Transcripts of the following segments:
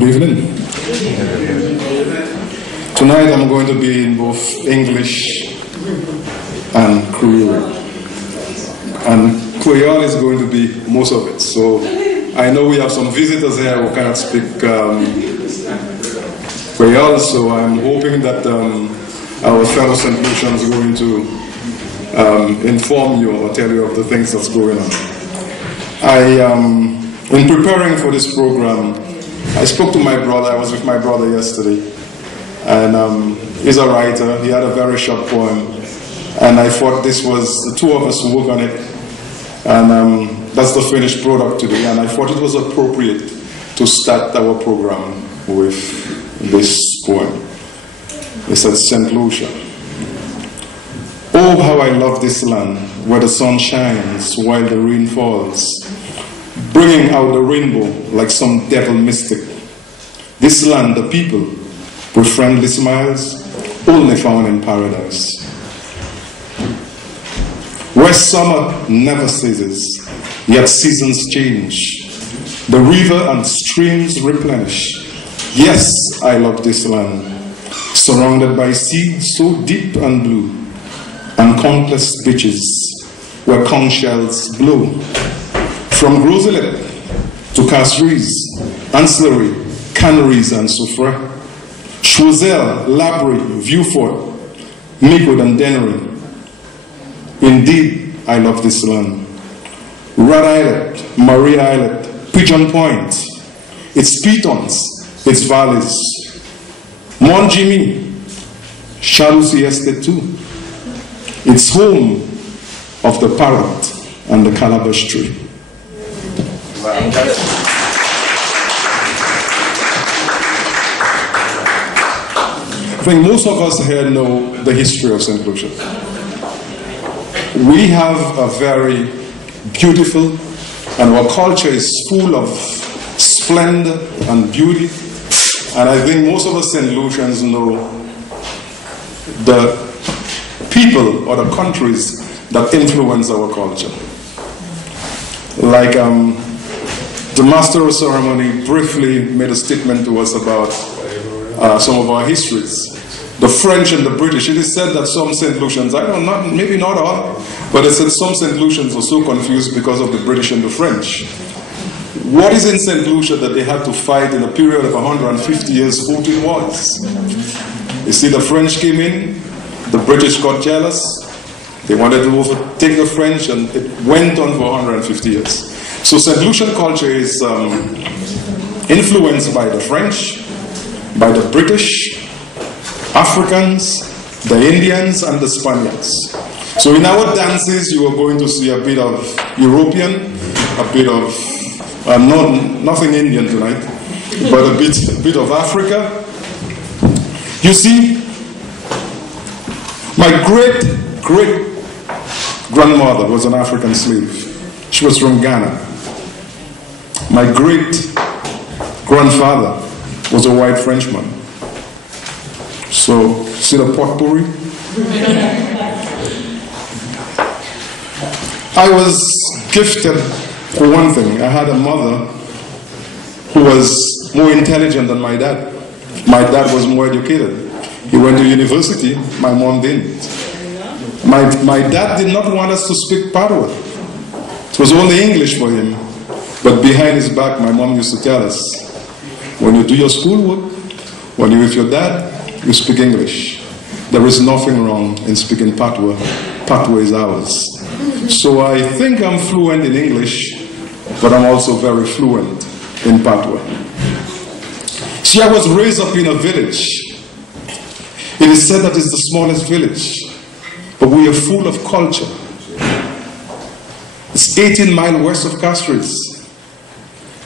Good evening. Tonight I'm going to be in both English and Creole. And Creole is going to be most of it. So I know we have some visitors here who cannot speak Creole, so I'm hoping that our fellow St. Lucians are going to inform you or tell you of the things that's going on. In preparing for this program, I spoke to my brother. I was with my brother yesterday, and he's a writer. He had a very short poem, and I thought this was the two of us who work on it, and that's the finished product today. And I thought it was appropriate to start our program with this poem. It says, St. Lucia. Oh, how I love this land, where the sun shines while the rain falls, bringing out the rainbow like some devil mystic. This land, the people, with friendly smiles, only found in paradise. Where summer never ceases, yet seasons change. The river and streams replenish. Yes, I love this land, surrounded by sea so deep and blue, and countless beaches where conch shells blow. From Groselet to Castries, Ancillary, Canaries and Soufrière, Choiseul, Labry, Vieux-Fort, Micoud and Dennery. Indeed, I love this land. Rhode Island, Marie Island, Pigeon Point, its pitons, its valleys. Montjimmy, Chalousie Estate too. It's home of the parrot and the calabash tree. Thank you. I think most of us here know the history of St. Lucia. We have a very beautiful, and our culture is full of splendor and beauty. And I think most of us St. Lucians know the people or the countries that influence our culture. Like the Master of Ceremony briefly made a statement to us about some of our histories. The French and the British. It is said that some St. Lucians, I don't know, maybe not all, but it said some St. Lucians were so confused because of the British and the French. What is in St. Lucia that they had to fight in a period of 150 years, 14 wars? You see, the French came in, the British got jealous, they wanted to overtake the French, and it went on for 150 years. So St. Lucian culture is influenced by the French, by the British, Africans, the Indians, and the Spaniards. So in our dances, you are going to see a bit of European, a bit of, nothing Indian tonight, but a bit of Africa. You see, my great-grandmother was an African slave. She was from Ghana. My great-grandfather was a white Frenchman. So, see the potpourri? I was gifted, for one thing. I had a mother who was more intelligent than my dad. My dad was more educated. He went to university, my mom didn't. My dad did not want us to speak Patois. It was only English for him. But behind his back, my mom used to tell us, when you do your schoolwork, when you're with your dad, you speak English. There is nothing wrong in speaking Patois. Patois is ours. So I think I'm fluent in English, but I'm also very fluent in Patois. See, I was raised up in a village. It is said that it's the smallest village, but we are full of culture. It's 18 miles west of Castries,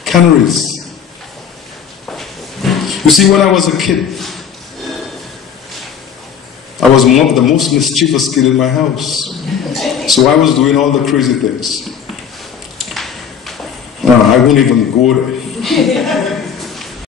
Canaries. You see, when I was a kid, I was the most mischievous kid in my house. So I was doing all the crazy things. I won't even go there.